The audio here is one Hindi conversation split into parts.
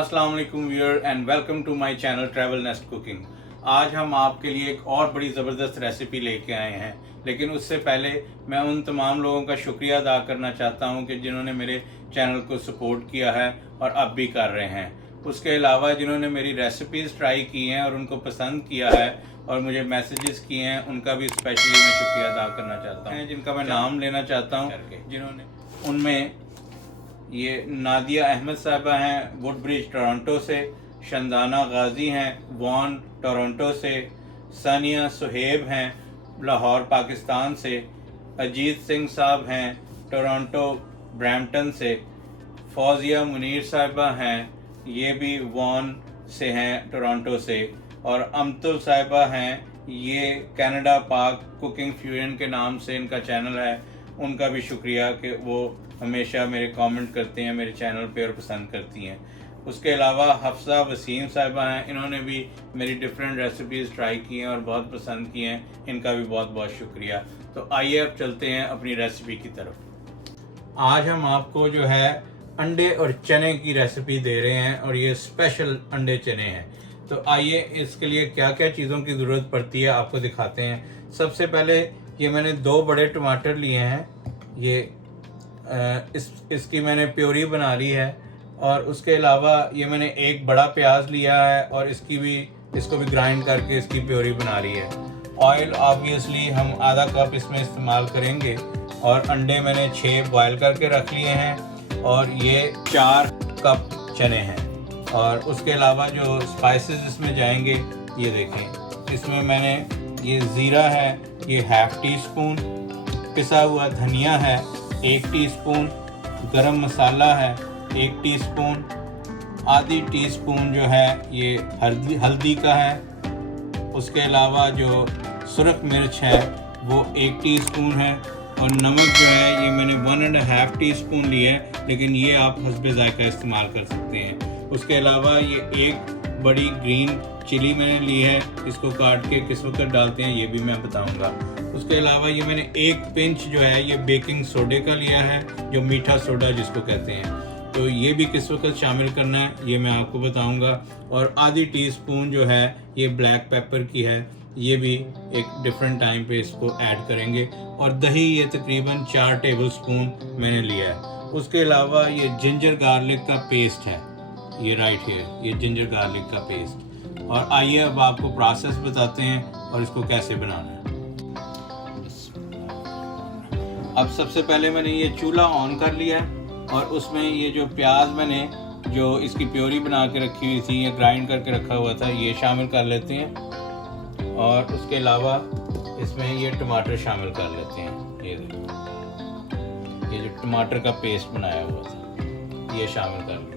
अस्सलाम वालेकुम viewer and welcome to my channel travel nest cooking. आज हम आपके लिए एक और बड़ी ज़बरदस्त रेसिपी लेके आए हैं, लेकिन उससे पहले मैं उन तमाम लोगों का शुक्रिया अदा करना चाहता हूं कि जिन्होंने मेरे चैनल को सपोर्ट किया है और अब भी कर रहे हैं। उसके अलावा जिन्होंने मेरी रेसिपीज़ ट्राई की हैं और उनको पसंद किया है और मुझे मैसेजेस किए हैं, उनका भी स्पेशली मैं शुक्रिया अदा करना चाहता हूँ, जिनका मैं नाम लेना चाहता हूँ। जिन्होंने उनमें ये नादिया अहमद साहिबा हैं वुडब्रिज टोरंटो से, शंदाना गाजी हैं वॉन टोरंटो से, सानिया सुहेब हैं लाहौर पाकिस्तान से, अजीत सिंह साहब हैं टोरंटो ब्रैम्पटन से, फौजिया मुनीर साहिबा हैं ये भी वॉन से हैं टोरंटो से, और अमतुल साहिबा हैं ये कनाडा पाक कुकिंग फ्यूजन के नाम से इनका चैनल है। उनका भी शुक्रिया कि वो हमेशा मेरे कमेंट करते हैं मेरे चैनल पे और पसंद करती हैं। उसके अलावा हफ्सा वसीम साहिबा हैं, इन्होंने भी मेरी डिफरेंट रेसिपीज़ ट्राई की हैं और बहुत पसंद की हैं, इनका भी बहुत बहुत शुक्रिया। तो आइए अब चलते हैं अपनी रेसिपी की तरफ। आज हम आपको जो है अंडे और चने की रेसिपी दे रहे हैं और ये स्पेशल अंडे चने हैं। तो आइए इसके लिए क्या क्या चीज़ों की ज़रूरत पड़ती है आपको दिखाते हैं। सबसे पहले ये मैंने 2 बड़े टमाटर लिए हैं, ये इसकी मैंने प्योरी बना ली है, और उसके अलावा ये मैंने 1 बड़ा प्याज लिया है और इसको भी ग्राइंड करके इसकी प्योरी बना ली है। ऑयल ऑब्वियसली हम आधा कप इसमें इस्तेमाल करेंगे, और अंडे मैंने 6 बॉयल करके रख लिए हैं, और ये 4 कप चने हैं। और उसके अलावा जो स्पाइसेस इसमें जाएंगे ये देखें, इसमें मैंने ये ज़ीरा है ये ½ टीस्पून, पिसा हुआ धनिया है 1 टीस्पून, गरम मसाला है 1 टीस्पून, आधी टीस्पून जो है ये हल्दी का है। उसके अलावा जो सुरख मिर्च है वो 1 टीस्पून है, और नमक जो है ये मैंने 1½ टीस्पून लिया है, लेकिन ये आप हस्बे ज़ायका इस्तेमाल कर सकते हैं। उसके अलावा ये 1 बड़ी ग्रीन चिली मैंने ली है, इसको काट के किस वक्त डालते हैं ये भी मैं बताऊंगा। उसके अलावा ये मैंने 1 पिंच जो है ये बेकिंग सोडे का लिया है, जो मीठा सोडा जिसको कहते हैं, तो ये भी किस वक्त शामिल करना है ये मैं आपको बताऊंगा। और आधी टीस्पून जो है ये ब्लैक पेपर की है, ये भी एक डिफरेंट टाइम पे इसको ऐड करेंगे। और दही ये तकरीबन 4 टेबलस्पून मैंने लिया है। उसके अलावा ये जिंजर गार्लिक का पेस्ट है, ये राइट है, ये जिंजर गार्लिक का पेस्ट। और आइए अब आपको प्रोसेस बताते हैं और इसको कैसे बनाना है। अब सबसे पहले मैंने ये चूल्हा ऑन कर लिया है, और उसमें ये जो प्याज मैंने जो इसकी प्योरी बना के रखी हुई थी या ग्राइंड करके रखा हुआ था ये शामिल कर लेते हैं, और उसके अलावा इसमें ये टमाटर शामिल कर लेते हैं। ये देखो, ये जो टमाटर का पेस्ट बनाया हुआ था ये शामिल कर लिया।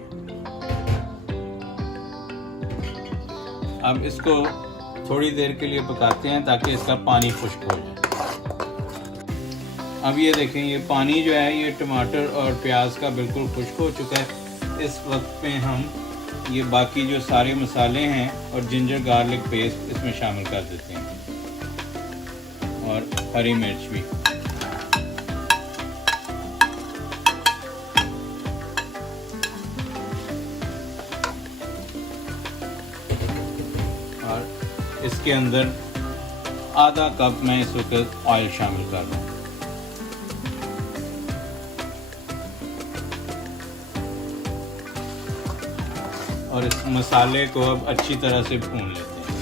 अब इसको थोड़ी देर के लिए पकाते हैं ताकि इसका पानी खुश्क हो जाए। अब ये देखें, ये पानी जो है ये टमाटर और प्याज का बिल्कुल खुश्क हो चुका है। इस वक्त में हम ये बाकी जो सारे मसाले हैं और जिंजर गार्लिक पेस्ट इसमें शामिल कर देते हैं, और हरी मिर्च भी। और इसके अंदर आधा कप मैं इस वक्त ऑयल शामिल कर रहा हूँ। और इस मसाले को अब अच्छी तरह से भून लेते हैं।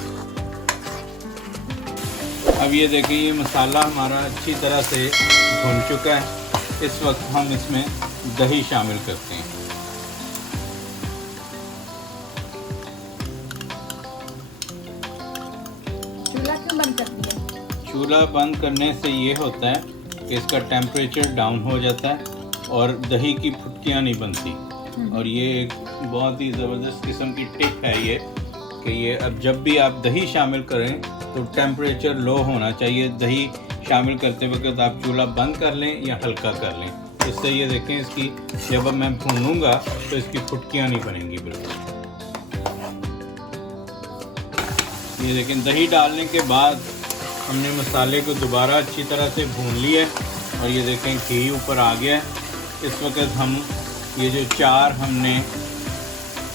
अब ये देखिए, ये मसाला हमारा अच्छी तरह से भुन चुका है। इस वक्त हम इसमें दही शामिल करते हैं। चूल्हा क्यों बंद कर दिया? चूल्हा बंद करने से ये होता है कि इसका टेम्परेचर डाउन हो जाता है और दही की फुटकियाँ नहीं बनती। और ये एक बहुत ही ज़बरदस्त किस्म की टिप है ये कि ये अब जब भी आप दही शामिल करें तो टेम्परेचर लो होना चाहिए। दही शामिल करते वक्त आप चूल्हा बंद कर लें या हल्का कर लें। इससे ये देखें इसकी जब अब मैं भूनूंगा तो इसकी फुटकियाँ नहीं बनेंगी बिल्कुल। ये देखें दही डालने के बाद हमने मसाले को दोबारा अच्छी तरह से भून लिया और ये देखें घी ऊपर आ गया है। इस वक्त हम ये जो 4 हमने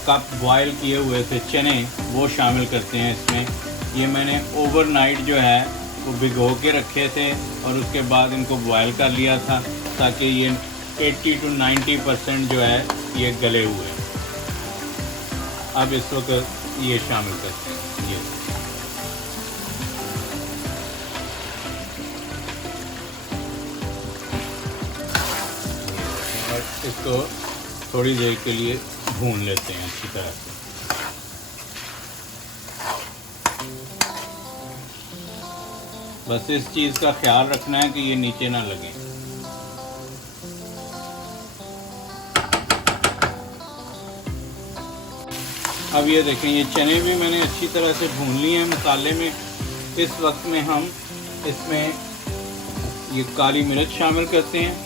कप बॉयल किए हुए थे चने वो शामिल करते हैं इसमें। ये मैंने ओवरनाइट जो है वो भिगो के रखे थे और उसके बाद इनको बॉयल कर लिया था ताकि ये 80 to 90% जो है ये गले हुए। अब इस वक्त ये शामिल करते हैं ये। और इसको थोड़ी देर के लिए भून लेते हैं अच्छी तरह से। बस इस चीज़ का ख्याल रखना है कि ये नीचे ना लगे। अब ये देखें ये चने भी मैंने अच्छी तरह से भून लिए हैं मसाले में। इस वक्त में हम इसमें ये काली मिर्च शामिल करते हैं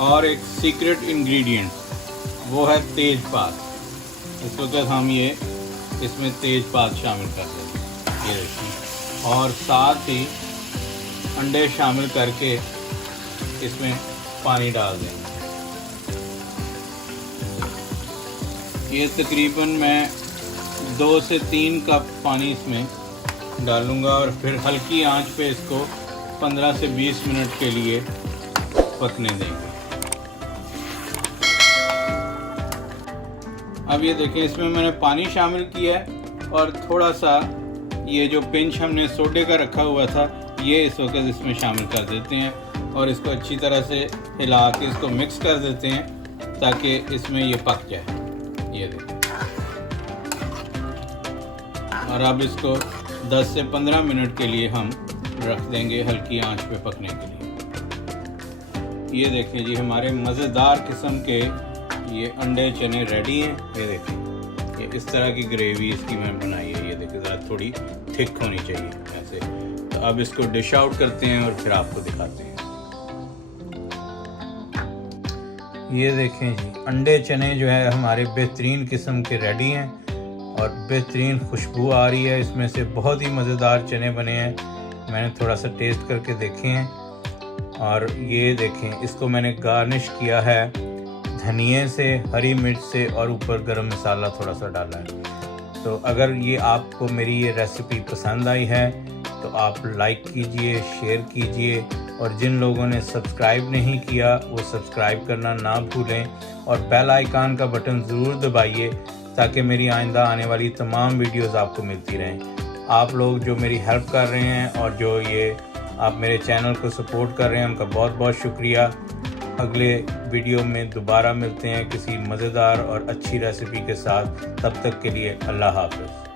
और एक सीक्रेट इंग्रेडिएंट वो है तेज़पात। इस वक्त हम ये इसमें तेज़पात शामिल कर देते हैं ये देखिए, और साथ ही अंडे शामिल करके इसमें पानी डाल देंगे। ये तकरीबन मैं 2 से 3 कप पानी इसमें डालूंगा और फिर हल्की आंच पे इसको 15 से 20 मिनट के लिए पकने देंगे। अब ये देखें इसमें मैंने पानी शामिल किया है और थोड़ा सा ये जो पिंच हमने सोडे का रखा हुआ था ये इस वक्त इसमें शामिल कर देते हैं और इसको अच्छी तरह से हिला के इसको मिक्स कर देते हैं ताकि इसमें ये पक जाए। ये देखें, और अब इसको 10 से 15 मिनट के लिए हम रख देंगे हल्की आंच पे पकने के लिए। ये देखें जी हमारे मज़ेदार किस्म के ये अंडे चने रेडी हैं। ये देखें ये इस तरह की ग्रेवी इसकी मैंने बनाई है। ये देखें ज़रा थोड़ी थिक होनी चाहिए ऐसे। तो अब इसको डिश आउट करते हैं और फिर आपको दिखाते हैं। ये देखें जी अंडे चने जो है हमारे बेहतरीन किस्म के रेडी हैं और बेहतरीन खुशबू आ रही है इसमें से। बहुत ही मज़ेदार चने बने हैं, मैंने थोड़ा सा टेस्ट करके देखे हैं। और ये देखें इसको मैंने गार्निश किया है धनिए से, हरी मिर्च से और ऊपर गरम मसाला थोड़ा सा डाला है। तो अगर ये आपको मेरी ये रेसिपी पसंद आई है तो आप लाइक कीजिए, शेयर कीजिए और जिन लोगों ने सब्सक्राइब नहीं किया वो सब्सक्राइब करना ना भूलें और बेल आइकन का बटन ज़रूर दबाइए ताकि मेरी आइंदा आने वाली तमाम वीडियोस आपको मिलती रहें। आप लोग जो मेरी हेल्प कर रहे हैं और जो ये आप मेरे चैनल को सपोर्ट कर रहे हैं उनका बहुत बहुत शुक्रिया। अगले वीडियो में दोबारा मिलते हैं किसी मज़ेदार और अच्छी रेसिपी के साथ। तब तक के लिए अल्लाह हाफ़िज़।